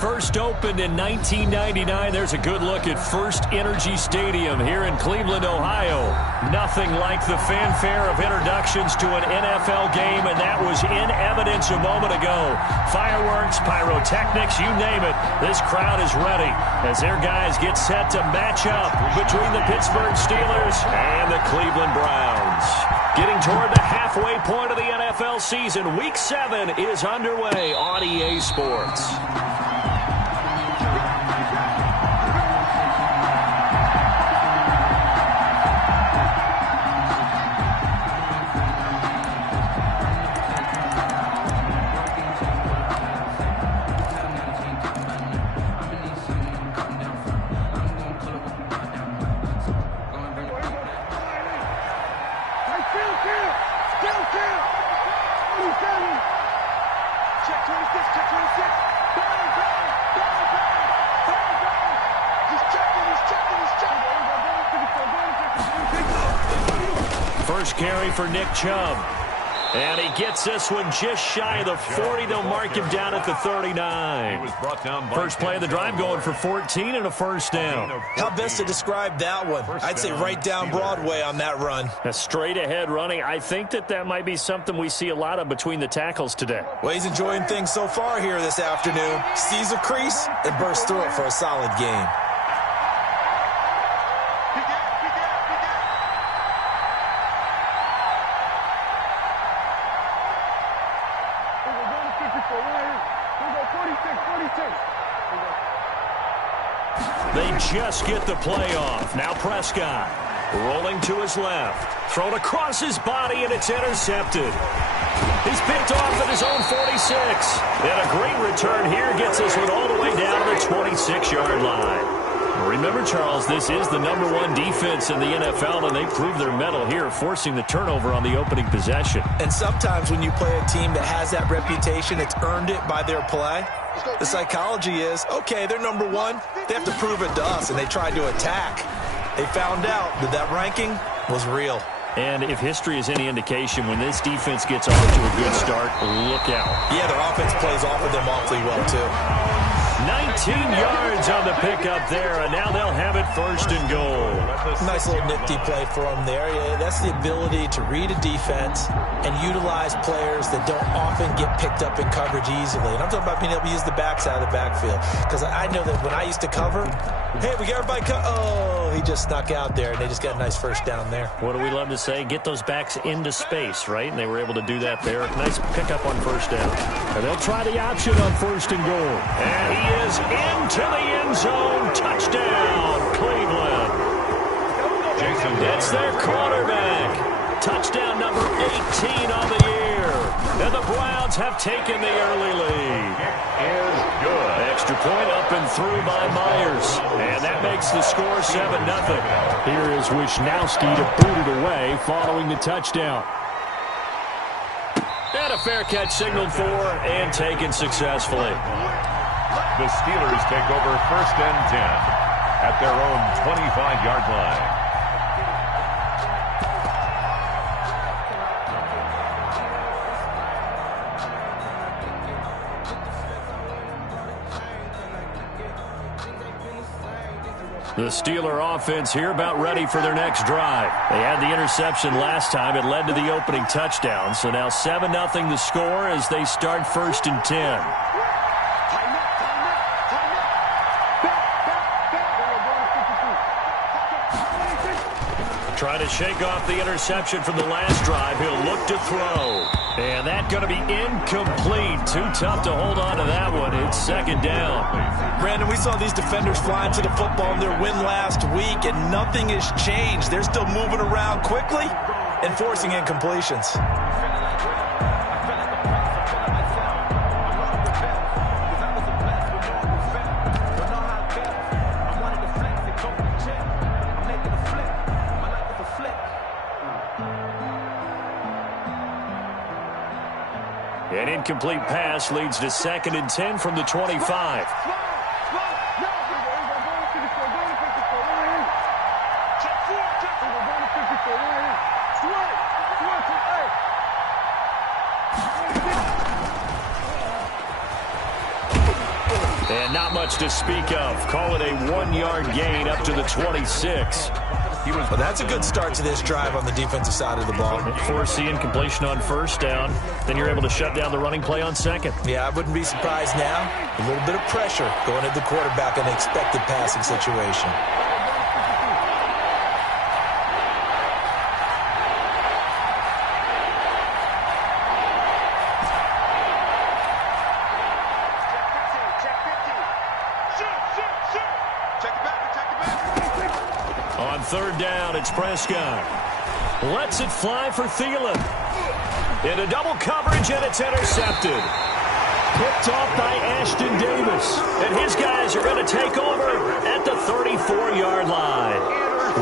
First opened in 1999. There's a good look at First Energy Stadium here in Cleveland, Ohio. Nothing like the fanfare of introductions to an NFL game, and that was in evidence a moment ago. Fireworks, pyrotechnics, you name it. This crowd is ready as their guys get set to match up between the Pittsburgh Steelers and the Cleveland Browns. Getting toward the halfway point of the NFL season, Week 7 is underway on EA Sports. First carry for Nick Chubb. And he gets this one just shy of the 40. They'll mark him down at the 39. He was brought down by First play of the drive going for 14 and a first down. How best to describe that one? I'd say right down Broadway on that run. A straight ahead running. I think that might be something we see a lot of between the tackles today. Well, he's enjoying things so far here this afternoon. Sees a crease and bursts through it for a solid game. They just get the play off. Now Prescott rolling to his left. Thrown across his body, and it's intercepted. He's picked off at his own 46. And a great return here gets this one all the way down to the 26-yard line. Remember, Charles, this is the #1 defense in the NFL, and they proved their mettle here, forcing the turnover on the opening possession. And sometimes when you play a team that has that reputation, it's earned it by their play. The psychology is, okay, they're #1. They have to prove it to us, and they tried to attack. They found out that that ranking was real. And if history is any indication, when this defense gets off to a good start, look out. Yeah, their offense plays off of them awfully well, too. 19 yards on the pickup there, and now they'll have it first and goal. Nice little nifty play for them there. Yeah, that's the ability to read a defense and utilize players that don't often get picked up in coverage easily. And I'm talking about being able to use the backside of the backfield. Because I know that when I used to cover, Hey, we got everybody oh, he just snuck out there, and they just got a nice first down there. What do we love to say? Get those backs into space, right? And they were able to do that there. Nice pickup on first down. And they'll try the option on 1st and goal. And he is into the end zone. Touchdown, Cleveland. That's their quarterback. Touchdown number 18 on the year. And the Browns have taken the early lead. Is good. Extra point up and through by Myers. And that makes the score 7-0. Here is Wisnowski to boot it away following the touchdown. And a fair catch signaled for and taken successfully. The Steelers take over 1st and 10 at their own 25-yard line. The Steeler offense here about ready for their next drive. They had the interception last time. It led to the opening touchdown. So now 7-0 the score as they start 1st and 10. Trying to shake off the interception from the last drive. He'll look to throw. And that's going to be incomplete. Too tough to hold on to that one. It's 2nd down. Brandon, we saw these defenders flying to the football in their win last week, and nothing has changed. They're still moving around quickly and forcing incompletions. An incomplete pass leads to 2nd and 10 from the 25. And not much to speak of. Call it a 1-yard gain up to the 26. Well, that's a good start to this drive on the defensive side of the ball. Force the incompletion on 1st down. Then you're able to shut down the running play on 2nd. Yeah, I wouldn't be surprised now. A little bit of pressure going at the quarterback in an expected passing situation. On 3rd down, it's Prescott. Lets it fly for Thielen. Into double coverage, and it's intercepted. Picked off by Ashton Davis. And his guys are going to take over at the 34-yard line.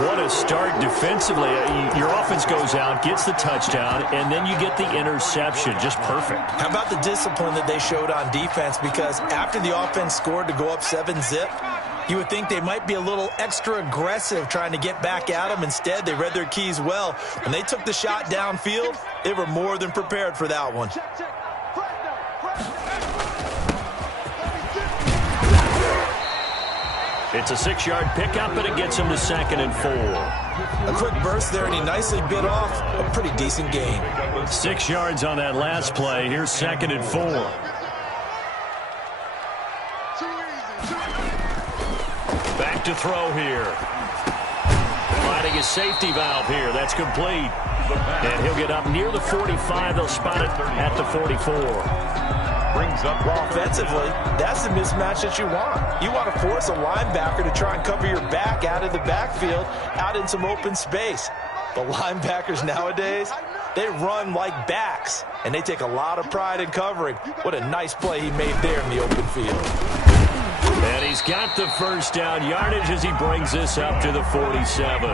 What a start defensively. Your offense goes out, gets the touchdown, and then you get the interception. Just perfect. How about the discipline that they showed on defense? Because after the offense scored to go up 7-zip, you would think they might be a little extra aggressive trying to get back at them. Instead, they read their keys well. When they took the shot downfield, they were more than prepared for that one. It's a 6-yard pickup, and it gets him to 2nd and 4. A quick burst there, and he nicely bit off a pretty decent gain. 6 yards on that last play. Here's 2nd and 4. Back to throw here. Finding his safety valve here. That's complete. And he'll get up near the 45. They'll spot it at the 44. Brings up offensively, that's the mismatch that you want. You want to force a linebacker to try and cover your back out of the backfield, out in some open space. The linebackers nowadays, they run like backs, and they take a lot of pride in covering. What a nice play he made there in the open field. And he's got the 1st down yardage as he brings this up to the 47.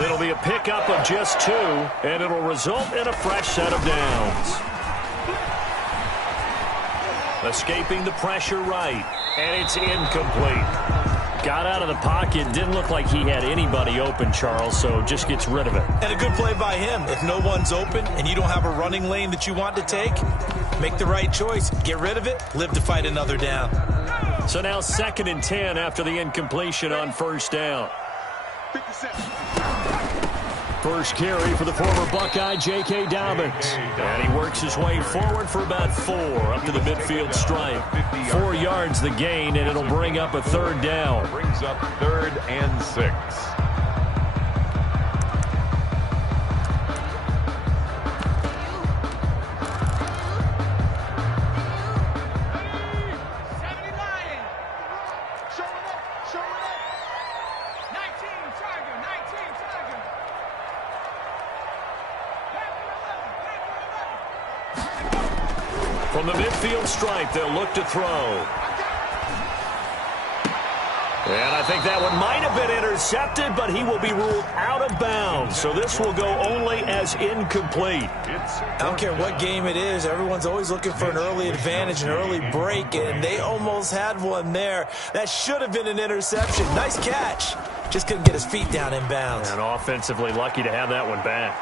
It'll be a pickup of just 2, and it'll result in a fresh set of downs. Escaping the pressure right, and it's incomplete. Got out of the pocket, didn't look like he had anybody open, Charles, so just gets rid of it. And a good play by him. If no one's open and you don't have a running lane that you want to take, make the right choice. Get rid of it, live to fight another down. So now 2nd and 10 after the incompletion on 1st down. First carry for the former Buckeye, J.K. Dobbins. And he works his way forward for about 4 up to the midfield stripe. 4 yards the gain, and it'll bring up a 3rd down. Brings up 3rd and 6. From the midfield stripe, they'll look to throw. And I think that one might have been intercepted, but he will be ruled out of bounds. So this will go only as incomplete. I don't care what game it is. Everyone's always looking for an early advantage, an early break, and they almost had one there. That should have been an interception. Nice catch. Just couldn't get his feet down in bounds. And offensively lucky to have that one back.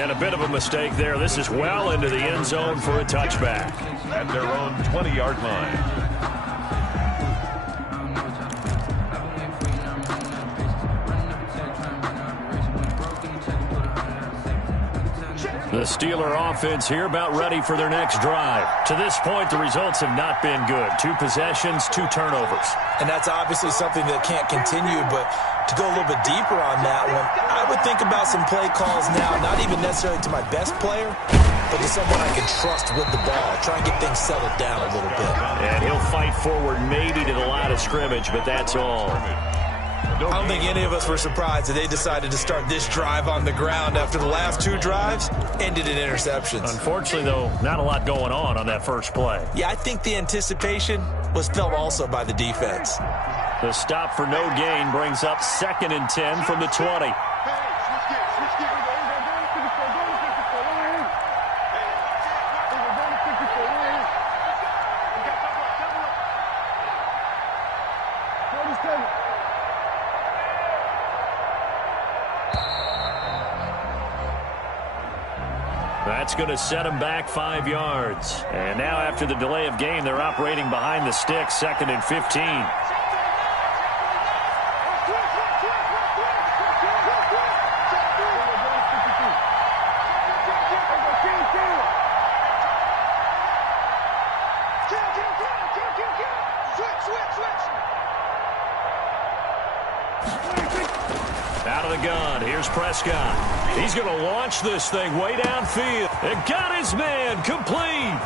And a bit of a mistake there. This is well into the end zone for a touchback. At their own 20-yard line. The Steeler offense here about ready for their next drive. To this point, the results have not been good. 2 possessions, 2 turnovers. And that's obviously something that can't continue, but to go a little bit deeper on that one, I would think about some play calls now, not even necessarily to my best player, but to someone I can trust with the ball. Try and get things settled down a little bit. And he'll fight forward maybe to the line of scrimmage, but that's all. I don't think any of us were surprised that they decided to start this drive on the ground after the last 2 drives ended in interceptions. Unfortunately, though, not a lot going on that first play. Yeah, I think the anticipation was felt also by the defense. The stop for no gain brings up 2nd and 10 from the 20. That's going to set them back 5 yards. And now after the delay of game, they're operating behind the sticks, 2nd and 15. Out of the gun, here's Prescott. He's going to launch this thing way downfield. And got his man complete.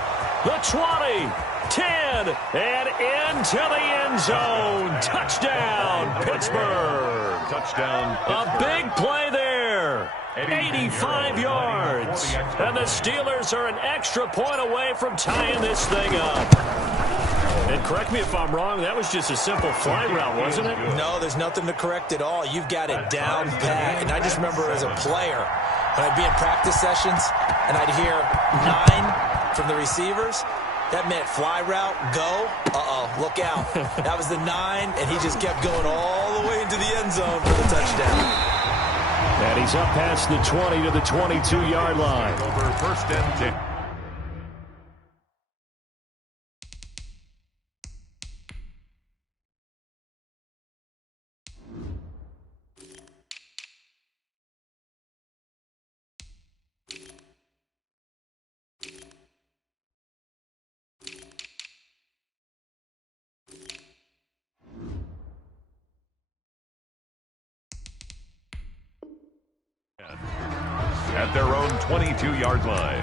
The 20, 10, and into the end zone. Touchdown, Pittsburgh. Touchdown, Pittsburgh. A big play there. 85 yards. And the Steelers are an extra point away from tying this thing up. And correct me if I'm wrong, that was just a simple fly route, wasn't it? No, there's nothing to correct at all. You've got it down pat. And I just remember as a player, when I'd be in practice sessions and I'd hear 9 from the receivers, that meant fly route, go, look out. That was the 9, and he just kept going all the way into the end zone for the touchdown. And he's up past the 20 to the 22-yard line. Over 1st and 10. At their own 22-yard line.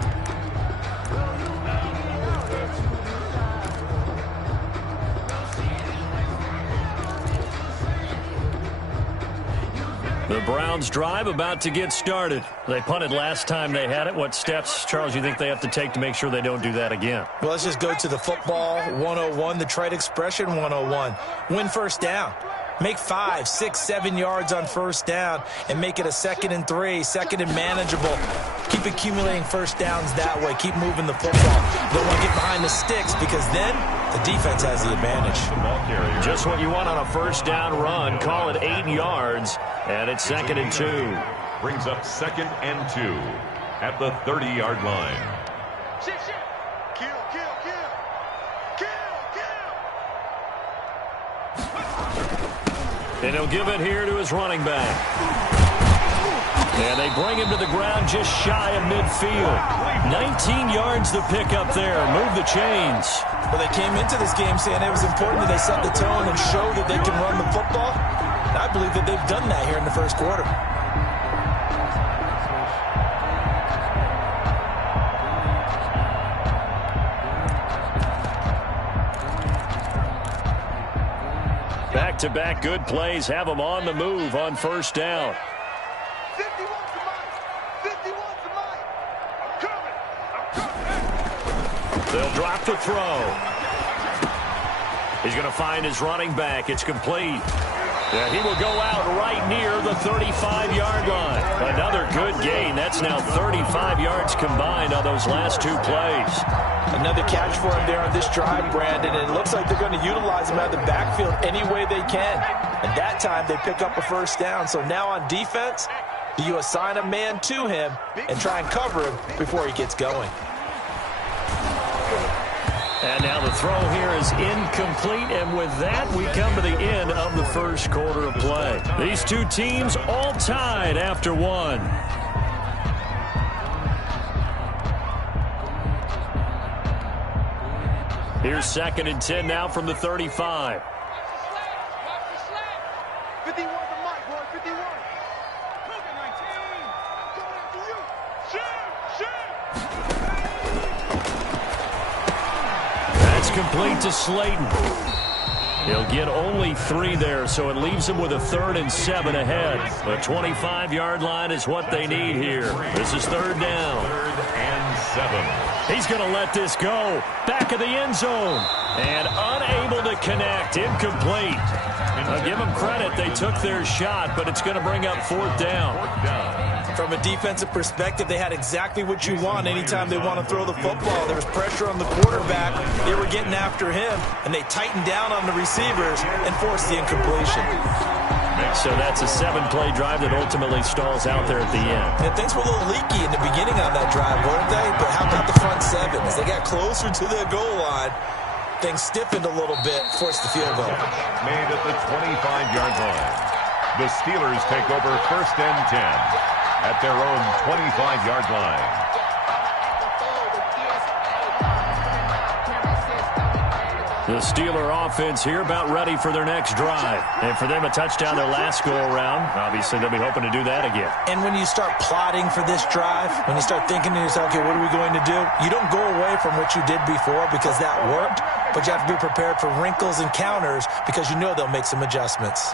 The Browns drive about to get started. They punted last time they had it. What steps, Charles, you think they have to take to make sure they don't do that again? Well, let's just go to the football 101, the trite expression 101. Win first down. Make 5, 6, 7 yards on first down and make it a 2nd and 3, 2nd and manageable. Keep accumulating first downs that way. Keep moving the football. You don't want to get behind the sticks because then the defense has the advantage. Just what you want on a first down run. Call it 8 yards, and it's 2nd and 2. Brings up 2nd and 2 at the 30-yard line. And he'll give it here to his running back. And they bring him to the ground just shy of midfield. 19 yards the pickup there. Move the chains. Well, they came into this game saying it was important that they set the tone and show that they can run the football. And I believe that they've done that here in the first quarter. Back-to-back good plays have them on the move on first down. They'll drop the throw. He's going to find his running back. It's complete. Yeah, he will go out right near the 35-yard line. Another good gain. That's now 35 yards combined on those last two plays. Another catch for him there on this drive, Brandon, and it looks like they're going to utilize him out of the backfield any way they can. And that time they pick up a first down. So now on defense, do you assign a man to him and try and cover him before he gets going? And now the throw here is incomplete, and with that, we come to the end of the first quarter of play. These two teams all tied after one. Here's 2nd and 10 now from the 35. 51 to Mike, boy, 51. Look at 19. That's complete to Slayton. He'll get only 3 there, so it leaves him with a 3rd and 7 ahead. The 25-yard line is what they need here. This is 3rd down. 3rd and 7. He's going to let this go. Back of the end zone. And unable to connect. Incomplete. I'll give them credit. They took their shot, but it's going to bring up 4th down. From a defensive perspective, they had exactly what you want anytime they want to throw the football. There was pressure on the quarterback. They were getting after him, and they tightened down on the receivers and forced the incompletion. So that's a 7-play drive that ultimately stalls out there at the end. And things were a little leaky in the beginning on that drive, weren't they? But how about the front 7? As they got closer to the goal line, things stiffened a little bit, forced the field goal. Made at the 25-yard line. The Steelers take over 1st and 10 at their own 25-yard line. The Steeler offense here about ready for their next drive. And for them, a touchdown their last go-around. Obviously, they'll be hoping to do that again. And when you start plotting for this drive, when you start thinking to yourself, okay, what are we going to do? You don't go away from what you did before because that worked, but you have to be prepared for wrinkles and counters because you know they'll make some adjustments.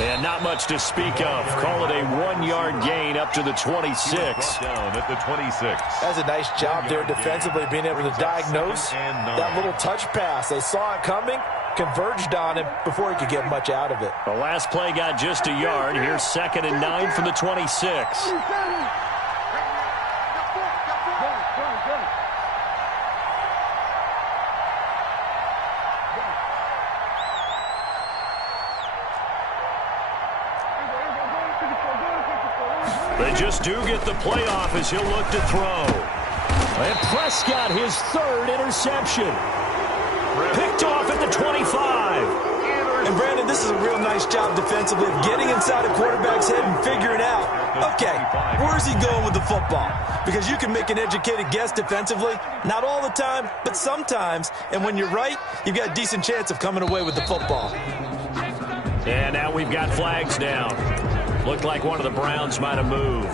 And not much to speak of. Call it a 1-yard gain up to the 26. Down at the 26. That's a nice job there defensively, being able to diagnose that little touch pass. They saw it coming, converged on him before he could get much out of it. The last play got just a yard. Here's 2nd and 9 from the 26. They just do get the playoff as he'll look to throw. And Prescott, his 3rd interception. Picked off at the 25. And Brandon, this is a real nice job defensively of getting inside a quarterback's head and figuring out, okay, where's he going with the football? Because you can make an educated guess defensively, not all the time, but sometimes. And when you're right, you've got a decent chance of coming away with the football. And now we've got flags down. Looked like one of the Browns might have moved.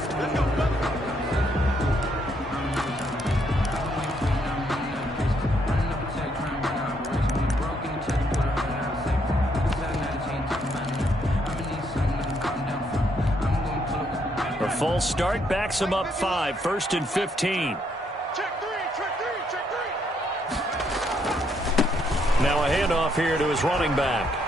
A full start backs him up 5, 1st and 15. Check three. Now a handoff here to his running back.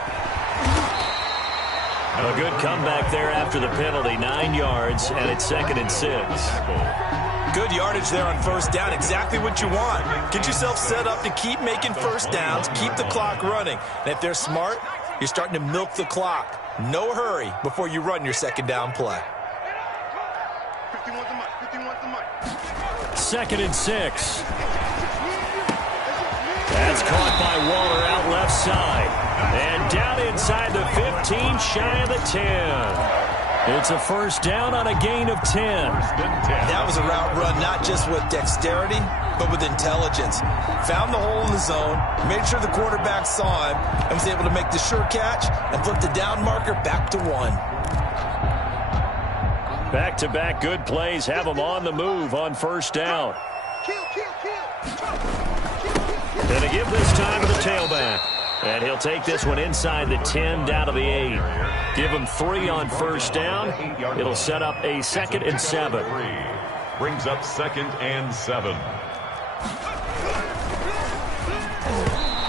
A good comeback there after the penalty, 9 yards, and it's 2nd and 6. Good yardage there on first down, exactly what you want. Get yourself set up to keep making first downs, keep the clock running. And if they're smart, you're starting to milk the clock. No hurry before you run your 2nd down play. 51 to Mike. 2nd and 6. That's caught by Waller out left side. And down inside the 15, shy of the 10. It's a first down on a gain of 10. That was a route run not just with dexterity, but with intelligence. Found the hole in the zone, made sure the quarterback saw him, and was able to make the sure catch and flip the down marker back to 1. Back-to-back good plays have them on the move on first down. And they give this time to the tailback. And he'll take this one inside the 10 down to the 8. Give him 3 on first down. It'll set up a 2nd and 7. Brings up 2nd and 7.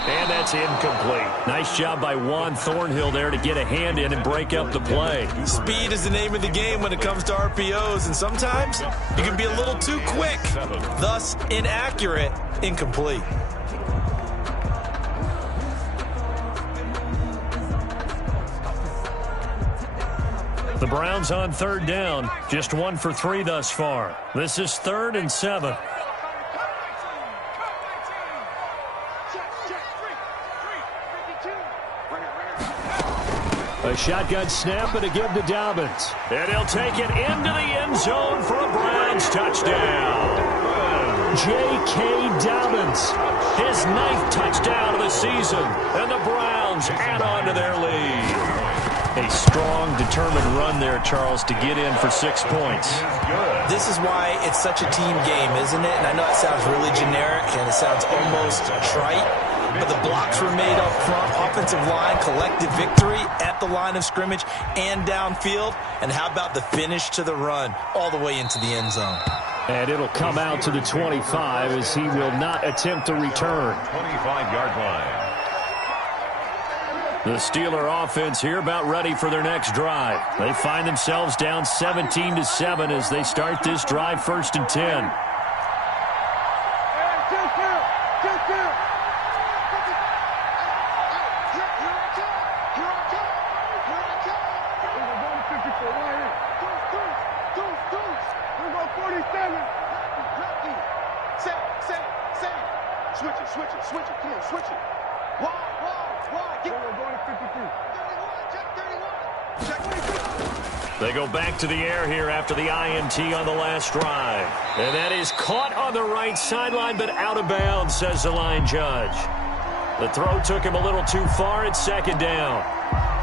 And that's incomplete. Nice job by Juan Thornhill there to get a hand in and break up the play. Speed is the name of the game when it comes to RPOs, and sometimes you can be a little too quick, thus inaccurate, incomplete. The Browns on 3rd down, just 1 for 3 thus far. This is 3rd and 7. A shotgun snap and a give to Dobbins. And he'll take it into the end zone for a Browns touchdown. J.K. Dobbins, his 9th touchdown of the season. And the Browns add on to their lead. A strong, determined run there, Charles, to get in for 6 points. This is why it's such a team game, isn't it? And I know it sounds really generic and it sounds almost trite, but the blocks were made up front, offensive line, collective victory at the line of scrimmage and downfield. And how about the finish to the run all the way into the end zone? And it'll come out to the 25 as he will not attempt to return. 25-yard line. The Steeler offense here about ready for their next drive. They find themselves down 17-7 as they start this drive 1st and 10. Switch it, come on, switch it. Wide, get it. Going to 53. 31, check 23. They go back to the air here after the INT on the last drive. And that is caught on the right sideline, but out of bounds, says the line judge. The throw took him a little too far at 2nd down.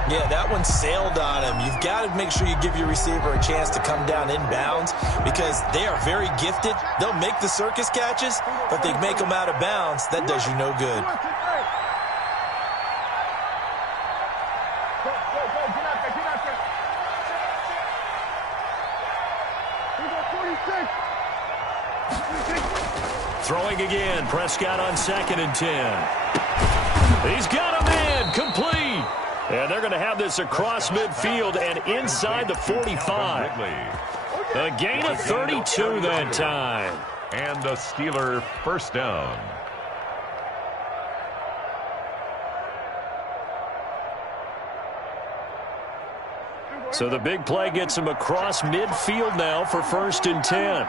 Yeah, that one sailed on him. You've got to make sure you give your receiver a chance to come down inbounds because they are very gifted. They'll make the circus catches, but they make them out of bounds. That does you no good. Throwing again, Prescott on 2nd and 10. He's got him in, complete. And they're going to have this across midfield and inside the 45. A gain of 32 that time. And a Steeler first down. So the big play gets him across midfield now for 1st and 10.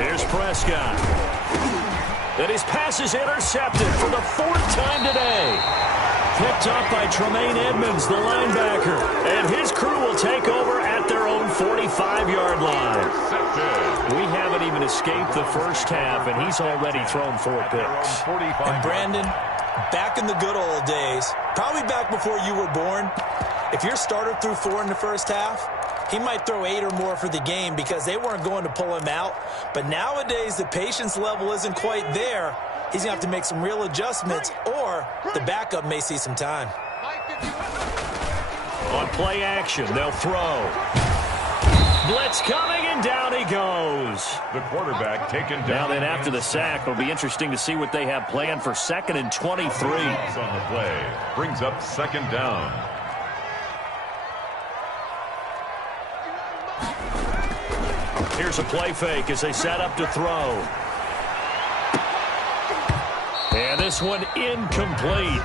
Here's Prescott. And his pass is intercepted for the 4th time today. Picked up by Tremaine Edmonds, the linebacker. And his crew will take over at their own 45-yard line. We haven't even escaped the first half, and he's already thrown 4 picks. And Brandon, back in the good old days, probably back before you were born, if your starter threw 4 in the first half, he might throw 8 or more for the game because they weren't going to pull him out. But nowadays, the patience level isn't quite there. He's going to have to make some real adjustments, or the backup may see some time. On play action, they'll throw. Blitz coming, and down he goes. The quarterback taken down. Now then, after the sack, it'll be interesting to see what they have planned for 2nd and 23. On the play, brings up 2nd down. Here's a play fake as they set up to throw. And this this one incomplete.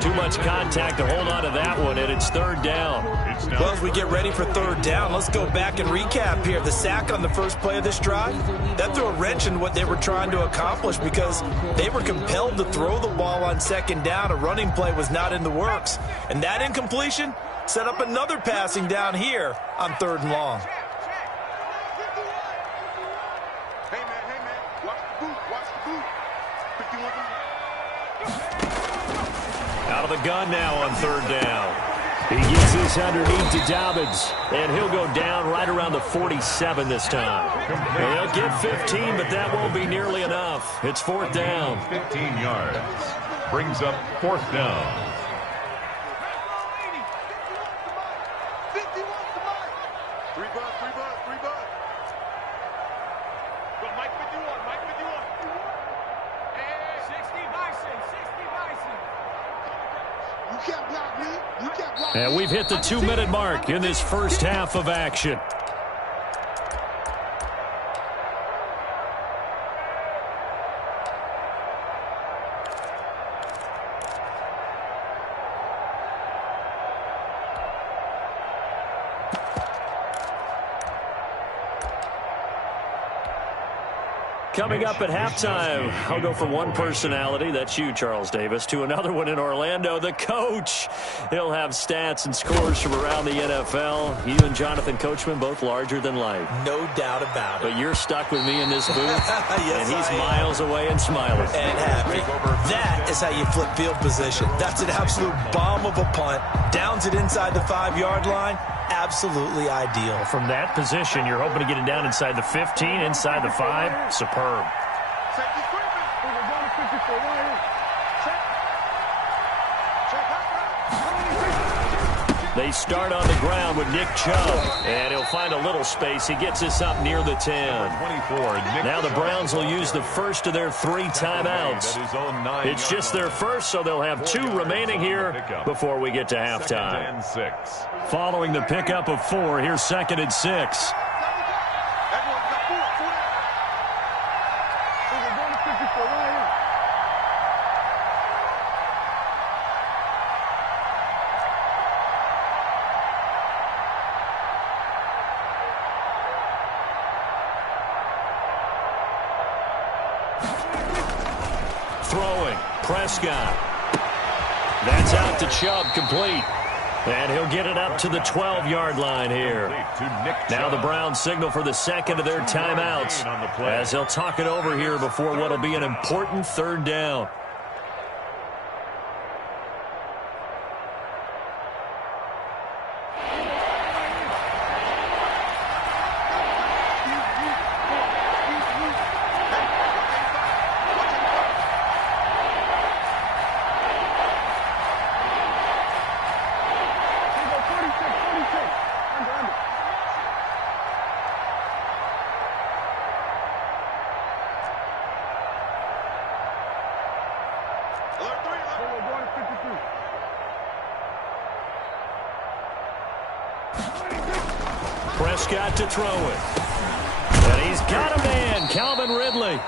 Too much contact to hold on to that one, and it's third down. Well, as we get ready for third down, let's go back and recap here. The sack on the first play of this drive, that threw a wrench in what they were trying to accomplish because they were compelled to throw the ball on second down. A running play was not in the works. And that incompletion set up another passing down here on third and long. Hey, man. Watch the boot. 51. Out of the gun now on third down. He gets this underneath to Dobbins, and he'll go down right around the 47 this time. He'll get 15, but that won't be nearly enough. It's fourth down. 15 yards. Brings up fourth down. 51 to Mike. 3 bucks. Go Mike 51. Hey, 60 Bison. You can't block me. And we've hit the 2-minute mark in this first half of action. Coming up at halftime, I'll go from one personality, that's you, Charles Davis, to another one in Orlando, the coach. He'll have stats and scores from around the NFL. You and Jonathan Coachman, both larger than life. No doubt about it. But you're stuck with me in this booth, Yes, and he's miles away and smiling. And happy. That is how you flip field position. That's an absolute bomb of a punt. Downs it inside the 5-yard line. Absolutely ideal. From that position, you're hoping to get it down inside the 15, inside the 5. Superb. Safety creeping. We're going to 54 right here. Check. They start on the ground with Nick Chubb, and he'll find a little space. He gets us up near the 10. 24. Now the Browns will use the first of their 3 timeouts. It's just their first, so they'll have 2 remaining here before we get to halftime. 6. Following the pickup of 4, here's 2nd and 6. Everyone's got 4. So we're going to 54 right here. Throwing, Prescott. That's out to Chubb, complete. And he'll get it up to the 12-yard line here. Now the Browns signal for the second of their timeouts as they'll talk it over here before what will be an important third down. Prescott to throw it. And he's got a man, Calvin Ridley.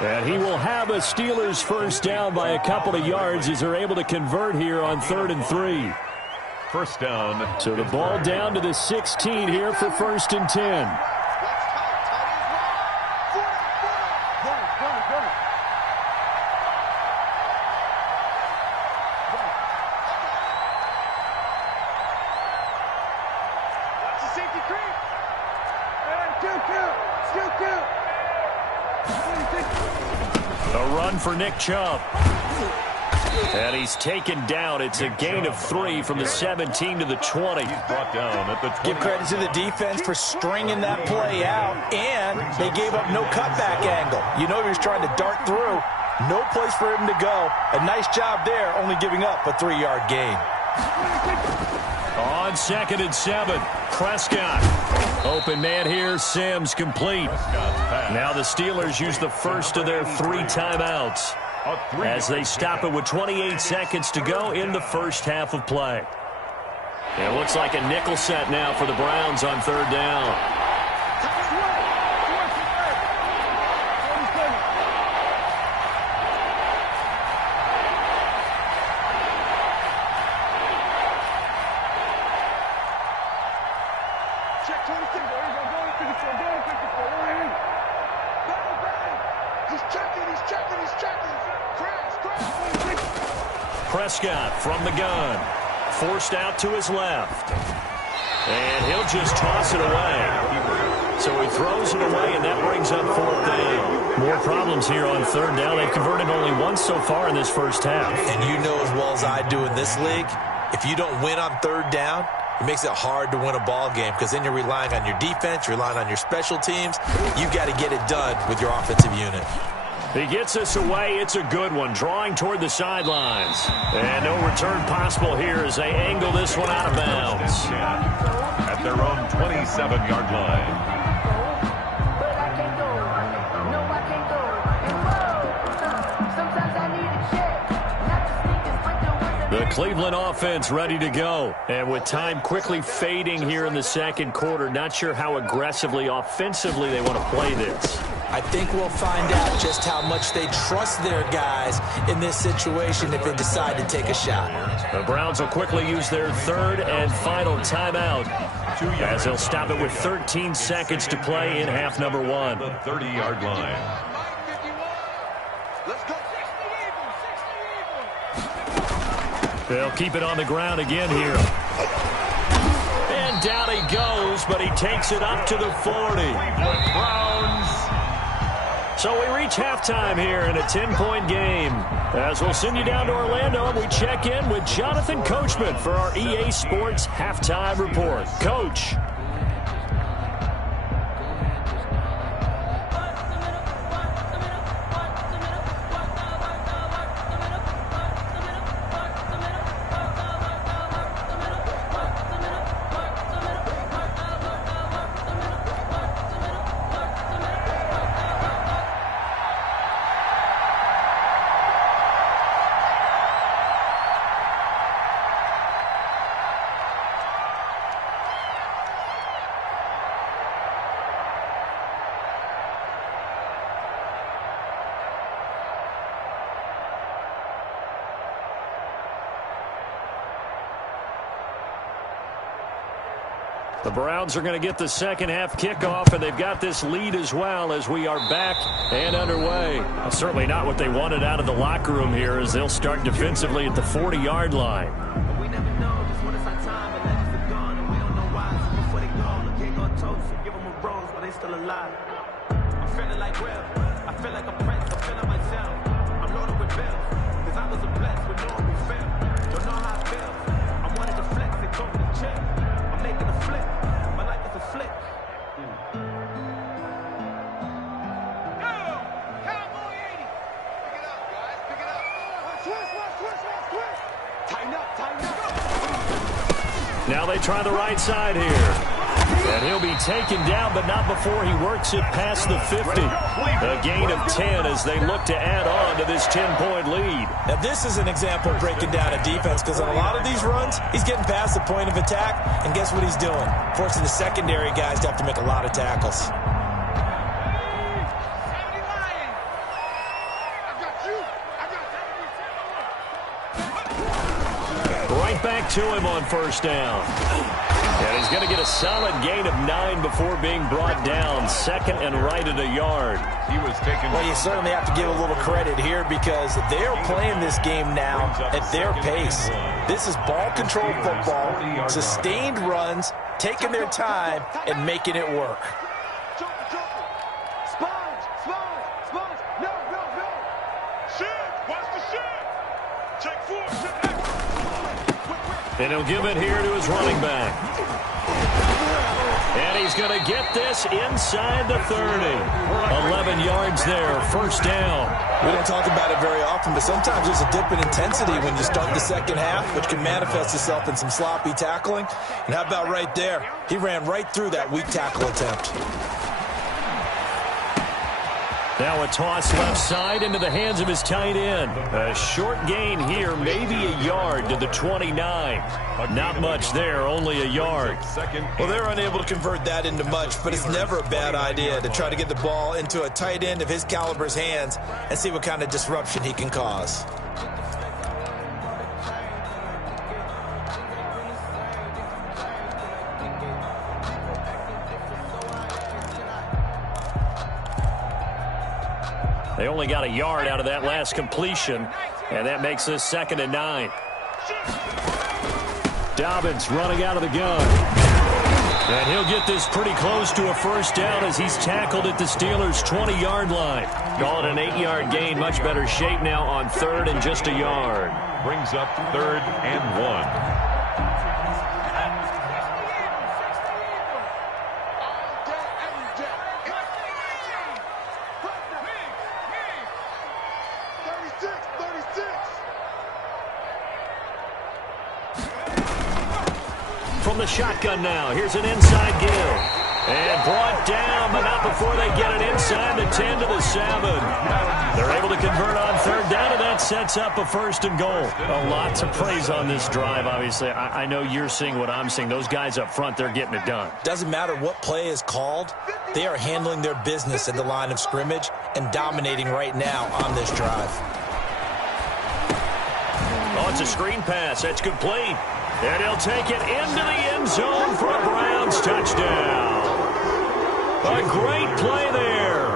And he will have a Steelers first down by a couple of yards as they're able to convert here on 3rd and 3. First down. So the ball down to the 16 here for 1st and 10. A run for Nick Chubb. And he's taken down. It's a gain of 3 from the 17 to the 20. He's brought down at the 20. Give credit to the defense for stringing that play out, and they gave up no cutback angle. You know he was trying to dart through. No place for him to go. A nice job there, only giving up a 3-yard gain. On 2nd and 7, Prescott. Open man here, Sims complete. Now the Steelers use the first of their 3 timeouts as they stop it with 28 seconds to go in the first half of play. It looks like a nickel set now for the Browns on 3rd down. Prescott from the gun. Forced out to his left. And he'll just toss it away. So he throws it away, and that brings up 4th down. More problems here on 3rd down. They've converted only once so far in this first half. And you know as well as I do in this league, if you don't win on 3rd down, it makes it hard to win a ball game because then you're relying on your defense, you're relying on your special teams. You've got to get it done with your offensive unit. He gets us away. It's a good one, drawing toward the sidelines. And no return possible here as they angle this one out of bounds. At their own 27-yard line. The Cleveland offense ready to go. And with time quickly fading here in the second quarter, not sure how aggressively, offensively they want to play this. I think we'll find out just how much they trust their guys in this situation if they decide to take a shot. The Browns will quickly use their 3rd and final timeout as they'll stop it with 13 seconds to play in half number 1. The 30-yard line. They'll keep it on the ground again here. And down he goes, but he takes it up to the 40. Browns. So we reach halftime here in a 10-point game. As we'll send you down to Orlando, and we check in with Jonathan Coachman for our EA Sports Halftime Report. Coach. The Browns are going to get the second half kickoff, and they've got this lead as well as we are back and underway. Certainly not what they wanted out of the locker room here as they'll start defensively at the 40-yard line. We never know just when it's our time, and legends are gone, and we don't know why. So before they go, the king on toast and give them a rose, but they still alive. I'm feeling like Will. I feel like a prince. I'm feeling myself. I'm loaded with bills, because I was a blessed with no one who failed. Don't know how I feel. I wanted to flex and go to the chill. I'm making a flip. My life is a flick. Now they try the right side here. And he'll be taken down, but not before he works it past the 50. A gain of 10 as they look to add on to this 10-point lead. Now, this is an example of breaking down a defense because on a lot of these runs, he's getting past the point of attack, and guess what he's doing? Forcing the secondary guys to have to make a lot of tackles. Right back to him on first down. And he's going to get a solid gain of 9 before being brought down. Second and right at a yard. He was taken. Well, you certainly have to give a little credit here because they're playing this game now at their pace. This is ball control football, sustained runs, taking their time, and making it work. And he'll give it here to his running back. And he's going to get this inside the 30. 11 yards there, first down. We don't talk about it very often, but sometimes there's a dip in intensity when you start the second half, which can manifest itself in some sloppy tackling. And how about right there? He ran right through that weak tackle attempt. Now a toss left side into the hands of his tight end. A short gain here, maybe a yard to the 29. Not much there, only a yard. Well, they're unable to convert that into much, but it's never a bad idea to try to get the ball into a tight end of his caliber's hands and see what kind of disruption he can cause. They only got a yard out of that last completion, and that makes this 2nd and 9. Dobbins running out of the gun. And he'll get this pretty close to a first down as he's tackled at the Steelers' 20-yard line. Call it an 8-yard gain. Much better shape now on 3rd and just a yard. Brings up 3rd and 1. From the shotgun now. Here's an inside give. And brought down, but not before they get it inside the 10 to the 7. They're able to convert on 3rd down, and that sets up a 1st and goal. A lot to praise on this drive, obviously. I know you're seeing what I'm seeing. Those guys up front, they're getting it done. Doesn't matter what play is called. They are handling their business at the line of scrimmage and dominating right now on this drive. Oh, it's a screen pass. That's complete. And he'll take it into the end zone for a Browns touchdown. A great play there.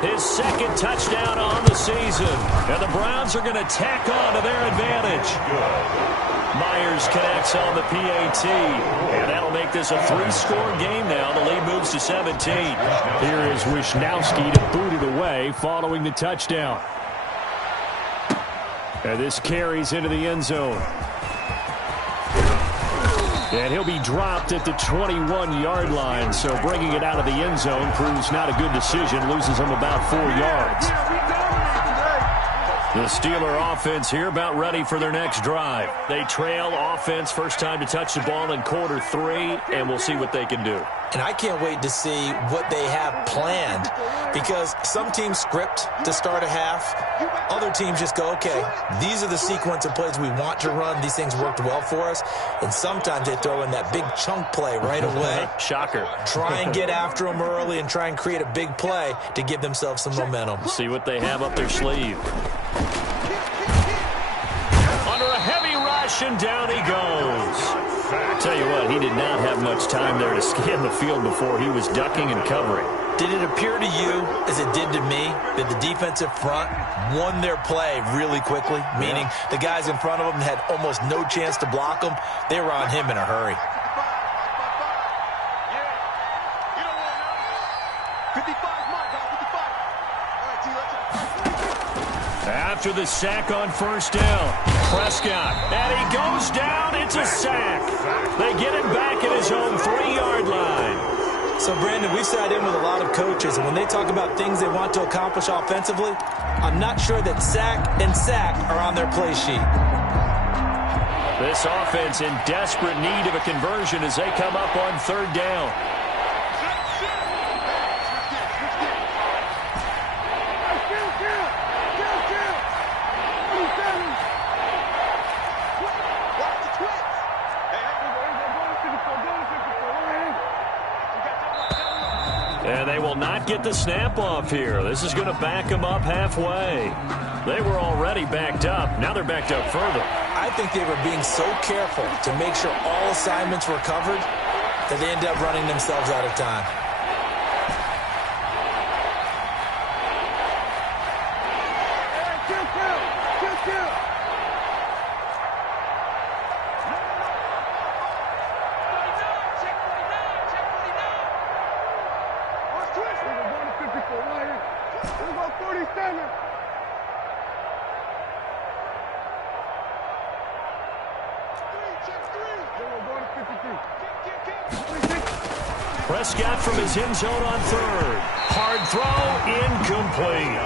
His 2nd touchdown on the season. And the Browns are going to tack on to their advantage. Myers connects on the PAT. And that'll make this a 3-score game now. The lead moves to 17. Here is Wisnowski to boot it away following the touchdown. And this carries into the end zone. And he'll be dropped at the 21-yard line, so bringing it out of the end zone proves not a good decision. Loses him about 4 yards. The Steeler offense here about ready for their next drive. They trail offense, first time to touch the ball in quarter 3, and we'll see what they can do. And I can't wait to see what they have planned, because some teams script to start a half. Other teams just go, okay, these are the sequence of plays we want to run. These things worked well for us. And sometimes they throw in that big chunk play right away. Shocker. Try and get after them early and try and create a big play to give themselves some momentum. See what they have up their sleeve. Under a heavy rush, and down he goes. I tell you what, he did not have much time there to scan the field before he was ducking and covering. Did it appear to you, as it did to me, that the defensive front won their play really quickly? Meaning the guys in front of them had almost no chance to block him. They were on him in a hurry. After the sack on first down, Prescott, and he goes down. It's a sack. They get him back at his own 3-yard line. So, Brandon, we've sat in with a lot of coaches, and when they talk about things they want to accomplish offensively, I'm not sure that sack and sack are on their play sheet. This offense in desperate need of a conversion as they come up on 3rd down. And they will not get the snap off here. This is going to back them up halfway. They were already backed up. Now they're backed up further. I think they were being so careful to make sure all assignments were covered that they ended up running themselves out of time. Prescott from his end zone on 3rd. Hard throw, incomplete.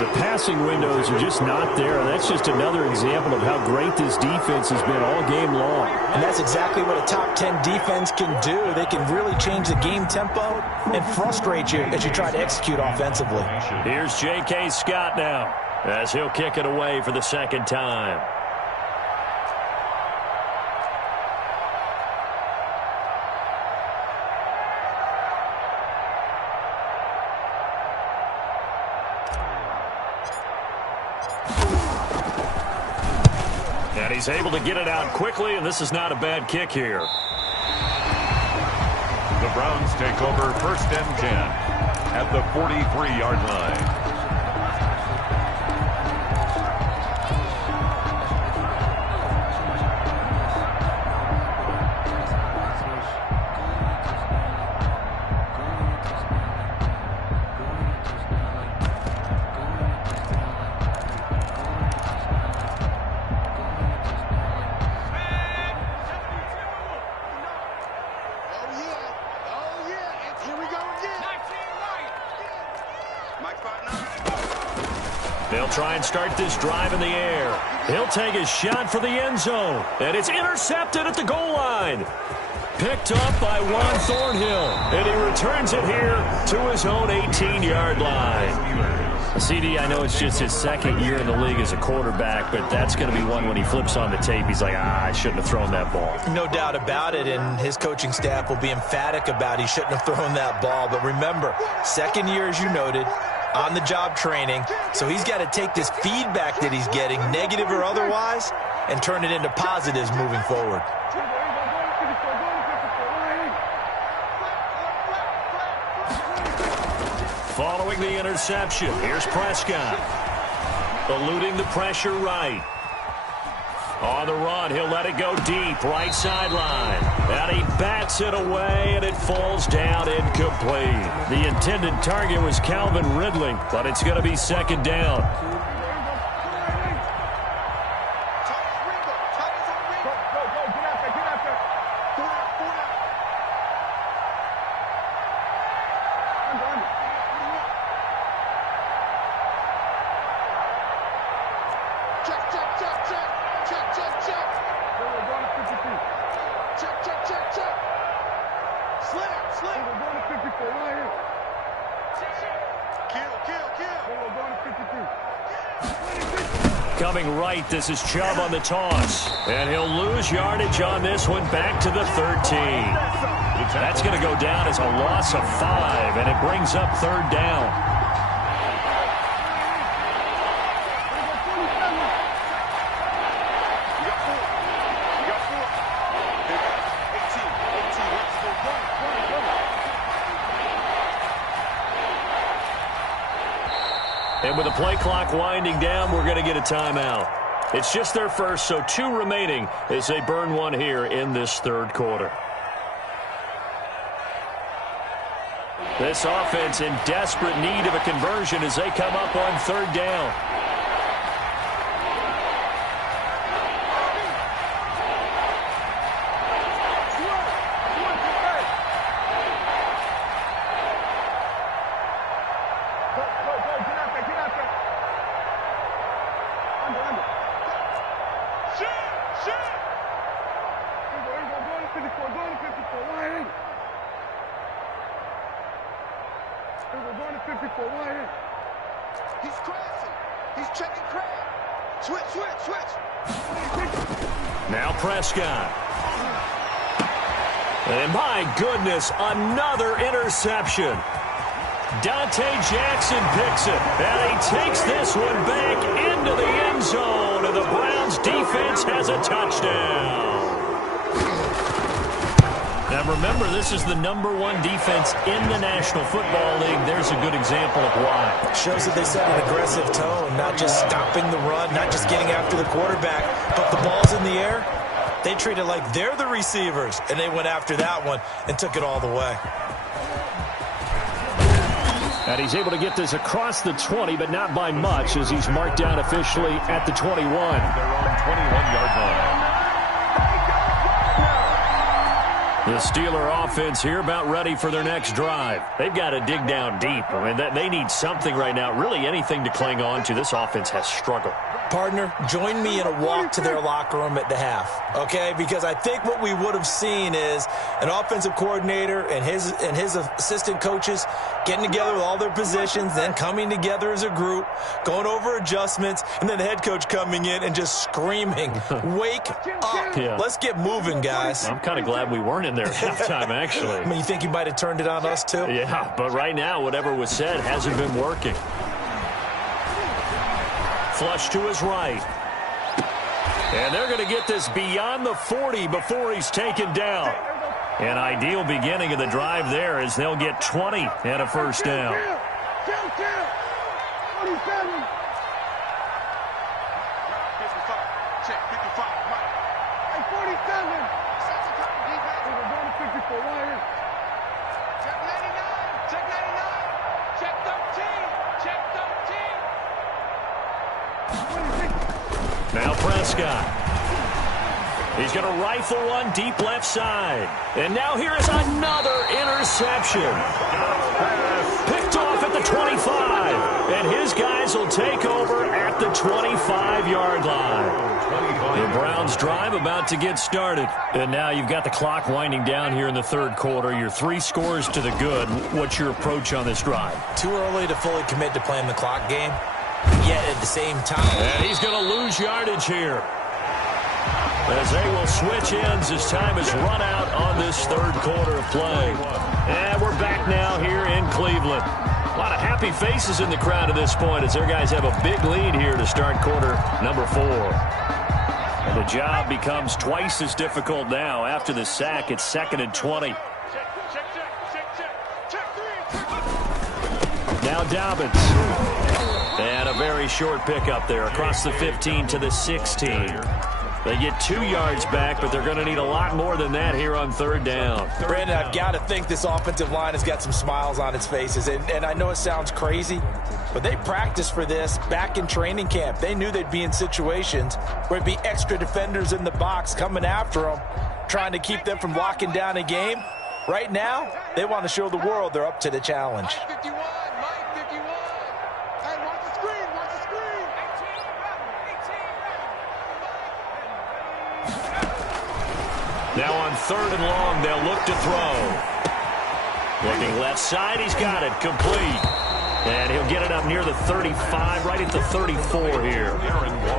The passing windows are just not there. That's just another example of how great this defense has been all game long. And that's exactly what a top 10 defense can do. They can really change the game tempo and frustrate you as you try to execute offensively. Here's J.K. Scott now as he'll kick it away for the 2nd time. And he's able to get it out quickly, and this is not a bad kick here. The Browns take over 1st and 10 at the 43-yard line. They'll try and start this drive in the air. He'll take a shot for the end zone. And it's intercepted at the goal line. Picked up by Juan Thornhill. And he returns it here to his own 18-yard line. CD, I know it's just his second year in the league as a quarterback, but that's going to be one when he flips on the tape. He's like, I shouldn't have thrown that ball. No doubt about it, and his coaching staff will be emphatic about he shouldn't have thrown that ball. But remember, second year, as you noted, on-the-job training, so he's got to take this feedback that he's getting, negative or otherwise, and turn it into positives moving forward. Following the interception, here's Prescott. Eluding the pressure right. On the run, he'll let it go deep, right sideline. And he bats it away, and it falls down incomplete. The intended target was Calvin Ridley, but it's going to be second down. Coming right, this is Chubb on the toss. And he'll lose yardage on this one, back to the 13. That's going to go down as a loss of 5, and it brings up third down. And with the play clock winding down, we're going to get a timeout. It's just their first, so 2 remaining as they burn one here in this third quarter. This offense in desperate need of a conversion as they come up on third down. Now Prescott. And my goodness, another interception. Dante Jackson picks it, and he takes this one back into the end zone, and the Browns defense has a touchdown. Now remember, this is the #1 defense in the National Football League. There's a good example of why. Shows that they set an aggressive tone, not just stopping the run, not just getting after the quarterback, but the ball's in the air. They treat it like they're the receivers, and they went after that one and took it all the way. And he's able to get this across the 20, but not by much, as he's marked down officially at the 21. Their own 21-yard line. The Steeler offense here about ready for their next drive. They've got to dig down deep. I mean, they need something right now, really anything to cling on to. This offense has struggled. Partner, join me in a walk to their locker room at the half, okay? Because I think what we would have seen is an offensive coordinator and his assistant coaches getting together with all their positions, then coming together as a group, going over adjustments, and then the head coach coming in and just screaming, wake up. Yeah. Let's get moving, guys. I'm kind of glad we weren't in there at halftime, actually. I mean, you think you might have turned it on us, too? Yeah, but right now, whatever was said hasn't been working. Flush to his right. And they're going to get this beyond the 40 before he's taken down. An ideal beginning of the drive there as they'll get 20 and a first down. Now Prescott. He's going to rifle one deep left side. And now here is another interception. Picked off at the 25. And his guys will take over 25-yard line. The Browns drive about to get started. And now you've got the clock winding down here in the third quarter. You're 3 scores to the good. What's your approach on this drive? Too early to fully commit to playing the clock game, yet at the same time. And he's going to lose yardage here, as they will switch ends as time is run out on this third quarter of play. And we're back now here in Cleveland. A lot of happy faces in the crowd at this point as their guys have a big lead here to start quarter number 4. And the job becomes twice as difficult now after the sack. It's 2nd and 20. Now Dobbins. And a very short pickup there across the 15 to the 16. They get 2 yards back, but they're going to need a lot more than that here on third down. Brandon, I've got to think this offensive line has got some smiles on its faces. And I know it sounds crazy, but they practiced for this back in training camp. They knew they'd be in situations where it'd be extra defenders in the box coming after them, trying to keep them from locking down a game. Right now, they want to show the world they're up to the challenge. Now on 3rd and long, they'll look to throw. Looking left side, he's got it, complete. And he'll get it up near the 35, right at the 34 here.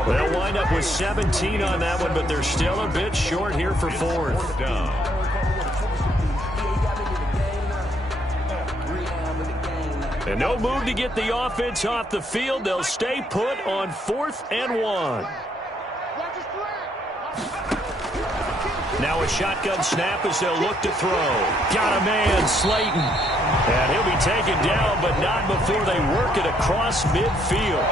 They'll wind up with 17 on that one, but they're still a bit short here for 4th down. And no move to get the offense off the field. They'll stay put on 4th and 1. Now a shotgun snap as they'll look to throw. Got a man, Slayton. And he'll be taken down, but not before they work it across midfield.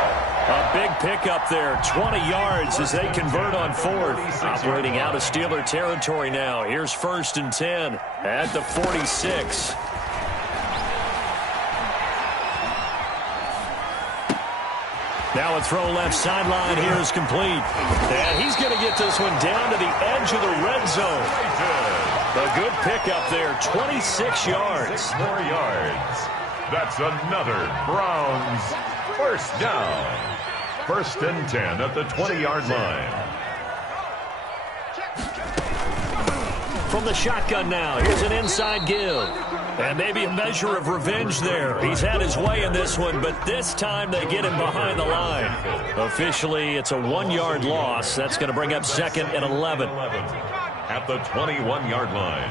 A big pickup there, 20 yards as they convert on 4th. Operating out of Steeler territory now. Here's 1st and 10 at the 46. Now a throw left sideline here is complete. And he's going to get this one down to the edge of the red zone. A good pickup there, 26 yards. 6 more yards. That's another Browns 1st down. 1st and 10 at the 20-yard line. From the shotgun now, here's an inside give. And maybe a measure of revenge there. He's had his way in this one, but this time they get him behind the line. Officially, it's a 1-yard loss. That's going to bring up 2nd and 11. At the 21-yard line.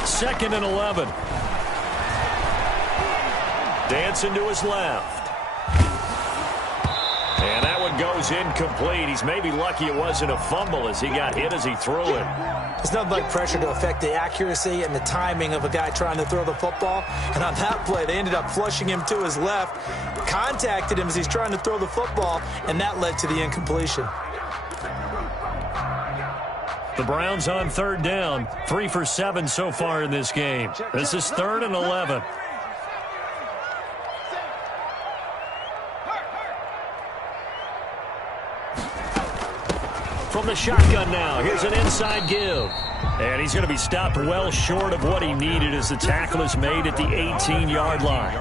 2nd and 11. Dancing to his left. And that one goes incomplete. He's maybe lucky it wasn't a fumble as he got hit as he threw it. It's nothing like pressure to affect the accuracy and the timing of a guy trying to throw the football. And on that play, they ended up flushing him to his left, contacted him as he's trying to throw the football, and that led to the incompletion. The Browns on 3rd down, 3 for 7 so far in this game. This is 3rd and 11. From the shotgun now, here's an inside give. And he's going to be stopped well short of what he needed as the tackle is made at the 18-yard line.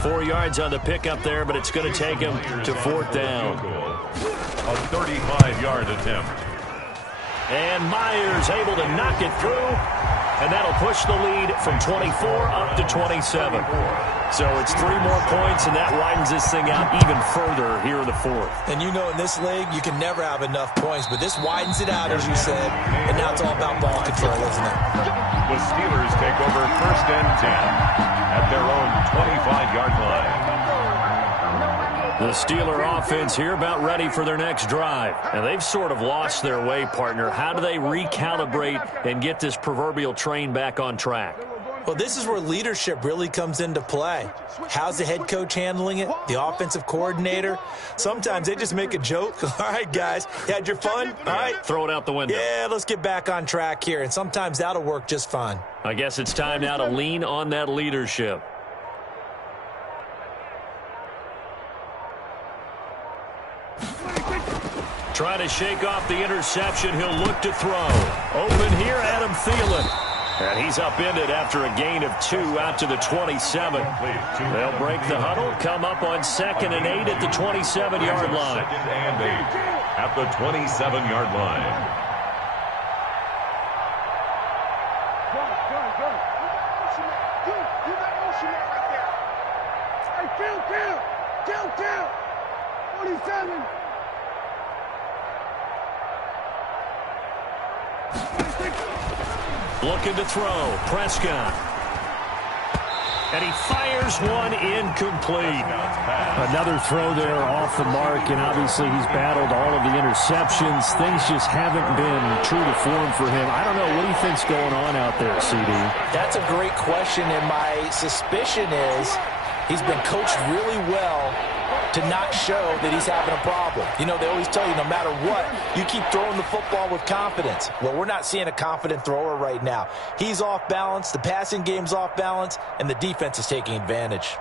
4 yards on the pickup there, but it's going to take him to 4th down. A 35-yard attempt. And Myers able to knock it through, and that'll push the lead from 24 up to 27. So it's 3 more points, and that widens this thing out even further here in the 4th. And you know in this league, you can never have enough points, but this widens it out, as you said, and now it's all about ball control, isn't it? The Steelers take over 1st and 10 at their own 25-yard line. The Steeler offense here about ready for their next drive. And they've sort of lost their way, partner. How do they recalibrate and get this proverbial train back on track? Well, this is where leadership really comes into play. How's the head coach handling it? The offensive coordinator? Sometimes they just make a joke. All right, guys, you had your fun? All right. Throw it out the window. Yeah, let's get back on track here. And sometimes that'll work just fine. I guess it's time now to lean on that leadership. Trying to shake off the interception. He'll look to throw. Open here, Adam Thielen. And he's upended after a gain of 2 out to the 27. They'll break the huddle, come up on 2nd and 8 at the 27-yard line. 2nd and 8 at the 27-yard line. Count. 47. Looking to throw. Prescott. And he fires one incomplete. Another throw there off the mark, and obviously he's battled all of the interceptions. Things just haven't been true to form for him. I don't know. What do you think's going on out there, CD? That's a great question, and my suspicion is he's been coached really well to not show that he's having a problem. You know, they always tell you no matter what, you keep throwing the football with confidence. Well, we're not seeing a confident thrower right now. He's off balance, the passing game's off balance, and the defense is taking advantage.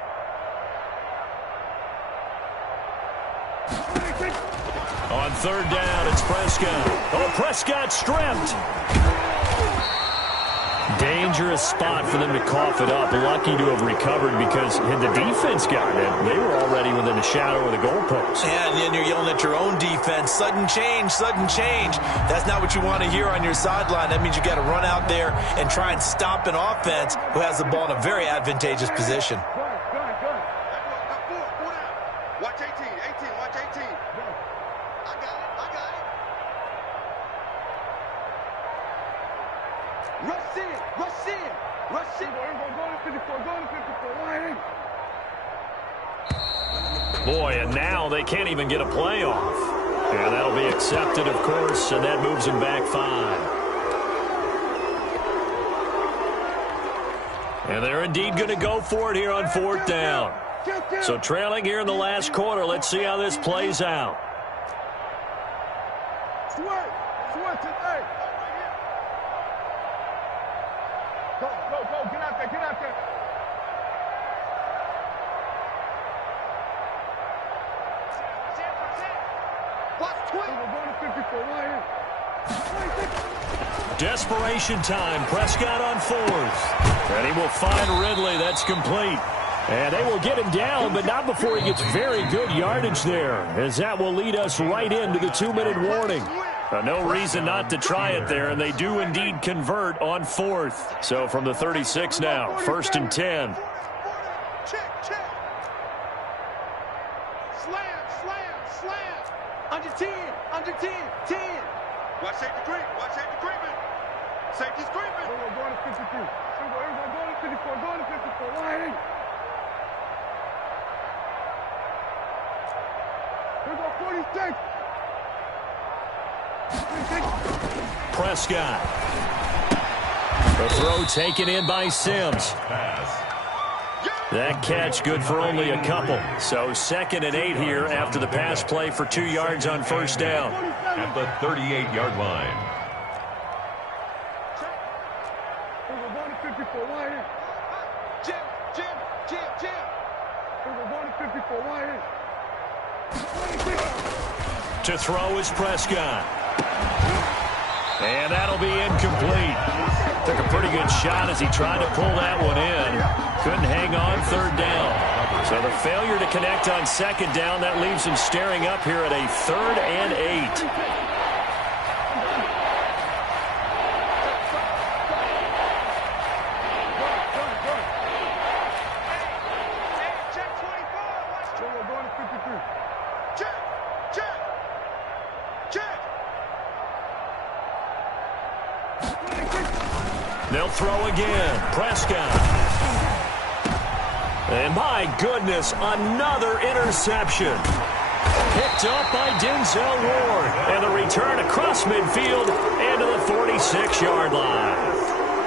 On 3rd down, it's Prescott. Oh, Prescott stripped. Dangerous spot for them to cough it up. Lucky to have recovered because had the defense gotten it, they were already within the shadow of the goalpost. Yeah, and then you're yelling at your own defense. Sudden change, sudden change. That's not what you want to hear on your sideline. That means you got to run out there and try and stop an offense who has the ball in a very advantageous position. Watch 18, watch 18. I got it. Rush in. Boy, and now they can't even get a play off. Yeah, that'll be accepted, of course, and that moves them back 5. And they're indeed going to go for it here on 4th down. So trailing here in the last quarter, let's see how this plays out. Sweat today. Go, get out there. Watch 20. We're going to 54 right here. Desperation time. Prescott on 4th. And he will find Ridley. That's complete. And they will get him down, but not before he gets very good yardage there, as that will lead us right into the 2-minute warning. No reason not to try it there, and they do indeed convert on 4th. So from the 36 now, 1st and 10. Check. Slam. Under 10. 10. Watch safety creeping. Safety's creeping. We're going to 53. We're going to 54. Going to 54. Right here. We're going 46. Prescott. The throw taken in by Sims. That catch good for only a couple. So 2nd and 8 here after the pass play for 2 yards on 1st down. At the 38-yard line. We're going to 54 right here. Jim. We're going to 54 right here. To throw is Prescott. And that'll be incomplete. Took a pretty good shot as he tried to pull that one in. Couldn't hang on 3rd down. So the failure to connect on 2nd down, that leaves him staring up here at a 3rd and 8. They'll throw again. Prescott. And my goodness, another interception. Picked up by Denzel Ward. And the return across midfield and to the 46-yard line.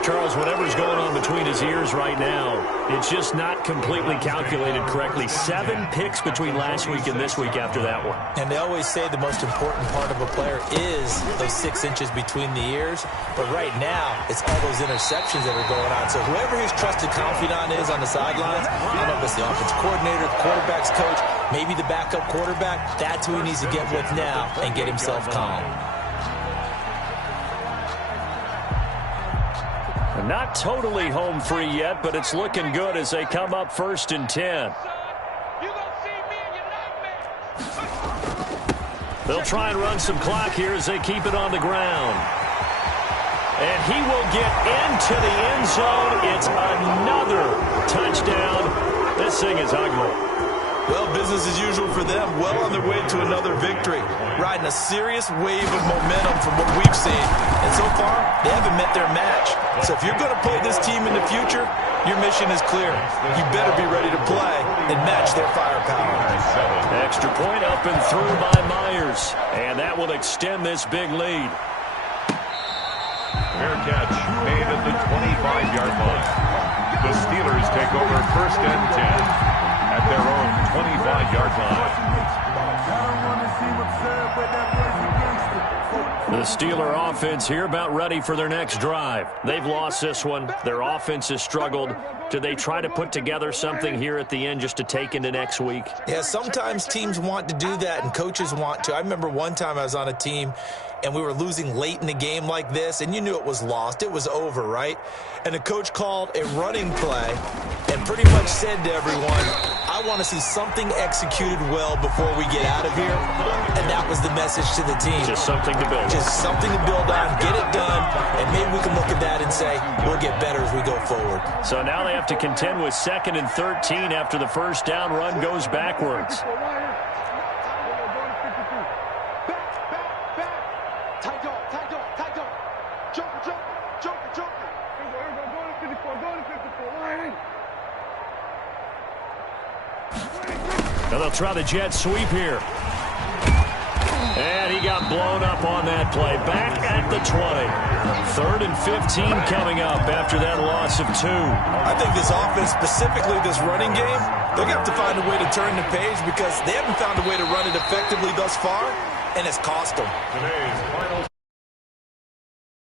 Charles, whatever's going on between his ears right now, it's just not completely calculated correctly. 7 picks between last week and this week after that one. And they always say the most important part of a player is those 6 inches between the ears. But right now, it's all those interceptions that are going on. So whoever his trusted confidant is on the sidelines, I don't know if it's the offensive coordinator, the quarterback's coach, maybe the backup quarterback, that's who he needs to get with now and get himself calm. Not totally home free yet, but it's looking good as they come up 1st and 10. They'll try and run some clock here as they keep it on the ground. And he will get into the end zone. It's another touchdown. This thing is ugly. Well, business as usual for them. Well on their way to another victory. Riding a serious wave of momentum from what we've seen. And so far, they haven't met their match. So if you're going to play this team in the future, your mission is clear. You better be ready to play and match their firepower. Extra point up and through by Myers. And that will extend this big lead. Fair catch made at the 25-yard line. The Steelers take over 1st and 10 at their own 25-yard line. The Steeler offense here about ready for their next drive. They've lost this one. Their offense has struggled. Do they try to put together something here at the end just to take into next week? Yeah, sometimes teams want to do that and coaches want to. I remember one time I was on a team and we were losing late in the game like this, and you knew it was lost. It was over, right? And the coach called a running play and pretty much said to everyone, I want to see something executed well before we get out of here. And that was the message to the team. Just something to build on. Just something to build on, get it done, and maybe we can look at that and say, we'll get better as we go forward. So now they have to contend with 2nd and 13 after the first down run goes backwards. Now they'll try the jet sweep here. And he got blown up on that play. Back at the 20. 3rd and 15 coming up after that loss of 2. I think this offense, specifically this running game, they're going to have to find a way to turn the page because they haven't found a way to run it effectively thus far, and it's cost them. Today's final